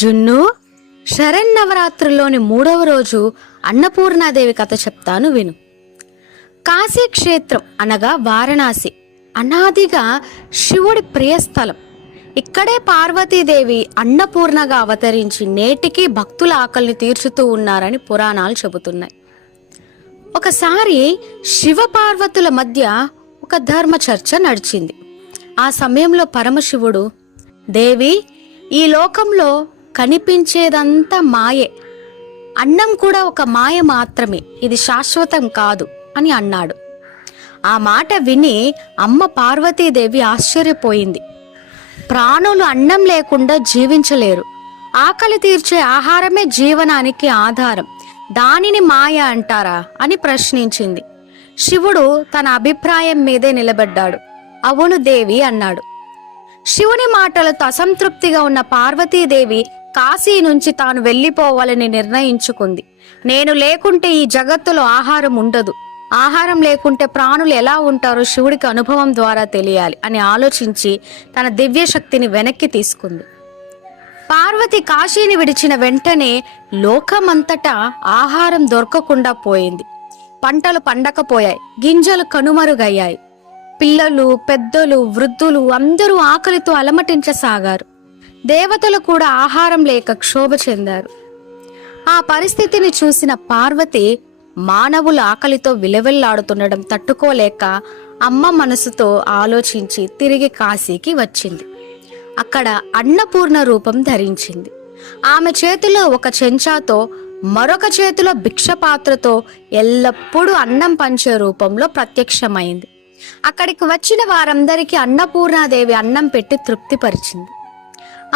జున్ను, శరన్నవరాత్రుల్లోని 3వ రోజు అన్నపూర్ణాదేవి కథ చెప్తాను విను. కాశీ క్షేత్రం అనగా వారణాసి అనాదిగా శివుడి ప్రియస్థలం. ఇక్కడే పార్వతీదేవి అన్నపూర్ణగా అవతరించి నేటికి భక్తుల ఆకలిని తీర్చుతూ ఉన్నారని పురాణాలు చెబుతున్నాయి. ఒకసారి శివపార్వతుల మధ్య ఒక ధర్మ చర్చ నడిచింది. ఆ సమయంలో పరమశివుడు, దేవి, ఈ లోకంలో కనిపించేదంతా మాయే, అన్నం కూడా ఒక మాయ మాత్రమే, ఇది శాశ్వతం కాదు అని అన్నాడు. ఆ మాట విని అమ్మ పార్వతీదేవి ఆశ్చర్యపోయింది. ప్రాణులు అన్నం లేకుండా జీవించలేరు. ఆకలి తీర్చే ఆహారమే జీవనానికి ఆధారం, దానిని మాయ అంటారా అని ప్రశ్నించింది. శివుడు తన అభిప్రాయం మీదే నిలబడ్డాడు. అవును దేవి అన్నాడు. శివుని మాటలతో అసంతృప్తిగా ఉన్న పార్వతీదేవి కాశీ నుంచి తాను వెళ్ళిపోవాలని నిర్ణయించుకుంది. నేను లేకుంటే ఈ జగత్తులో ఆహారం ఉండదు, ఆహారం లేకుంటే ప్రాణులు ఎలా ఉంటారో శివుడికి అనుభవం ద్వారా తెలియాలి అని ఆలోచించి తన దివ్య శక్తిని వెనక్కి తీసుకుంది. పార్వతి కాశీని విడిచిన వెంటనే లోకమంతటా ఆహారం దొరకకుండా పోయింది. పంటలు పండకపోయాయి, గింజలు కనుమరుగయ్యాయి. పిల్లలు, పెద్దలు, వృద్ధులు అందరూ ఆకలితో అలమటించసాగారు. దేవతలు కూడా ఆహారం లేక క్షోభ చెందారు. ఆ పరిస్థితిని చూసిన పార్వతి మానవుల ఆకలితో విలవిల్లాడుతుండడం తట్టుకోలేక అమ్మ మనసుతో ఆలోచించి తిరిగి కాశీకి వచ్చింది. అక్కడ అన్నపూర్ణ రూపం ధరించింది. ఆమె చేతిలో ఒక చెంచాతో, మరొక చేతిలో భిక్షపాత్రతో ఎల్లప్పుడూ అన్నం పంచే రూపంలో ప్రత్యక్షమైంది. అక్కడికి వచ్చిన వారందరికీ అన్నపూర్ణాదేవి అన్నం పెట్టి తృప్తిపరిచింది.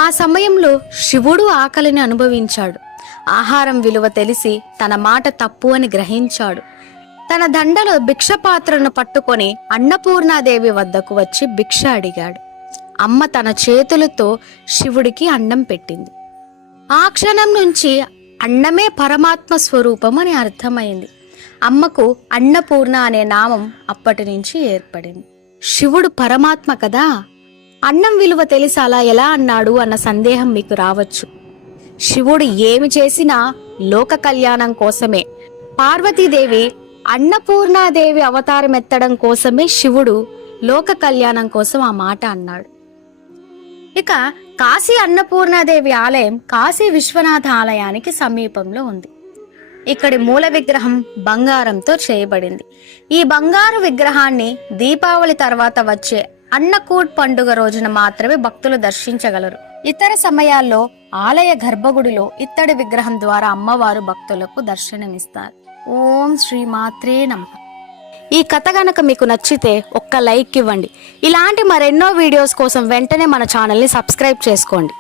ఆ సమయంలో శివుడు ఆకలిని అనుభవించాడు. ఆహారం విలువ తెలిసి తన మాట తప్పు అని గ్రహించాడు. తన దండలో భిక్షపాత్రను పట్టుకొని అన్నపూర్ణాదేవి వద్దకు వచ్చి భిక్ష అడిగాడు. అమ్మ తన చేతులతో శివుడికి అన్నం పెట్టింది. ఆ క్షణం నుంచి అన్నమే పరమాత్మ స్వరూపం అని అర్థమైంది. అమ్మకు అన్నపూర్ణ అనే నామం అప్పటి నుంచి ఏర్పడింది. శివుడు పరమాత్మ కదా, అన్నం విలువ తెలిసి అలా ఎలా అన్నాడు అన్న సందేహం మీకు రావచ్చు. శివుడు ఏమి చేసినా లోక కళ్యాణం కోసమే. పార్వతీదేవి అన్నపూర్ణాదేవి అవతారం ఎత్తడం కోసమే శివుడు లోక కళ్యాణం కోసం ఆ మాట అన్నాడు. ఇక కాశీ అన్నపూర్ణాదేవి ఆలయం కాశీ విశ్వనాథ ఆలయానికి సమీపంలో ఉంది. ఇక్కడి మూల విగ్రహం బంగారంతో చేయబడింది. ఈ బంగారు విగ్రహాన్ని దీపావళి తర్వాత వచ్చే అన్నకూట్ పండుగ రోజున మాత్రమే భక్తులు దర్శించగలరు. ఇతర సమయాల్లో ఆలయ గర్భగుడిలో ఇత్తడి విగ్రహం ద్వారా అమ్మవారు భక్తులకు దర్శనమిస్తారు. ఓం శ్రీ మాత్రే నమః. ఈ కథ గనక మీకు నచ్చితే ఒక్క లైక్ ఇవ్వండి. ఇలాంటి మరెన్నో వీడియోస్ కోసం వెంటనే మన ఛానల్ని సబ్స్క్రైబ్ చేసుకోండి.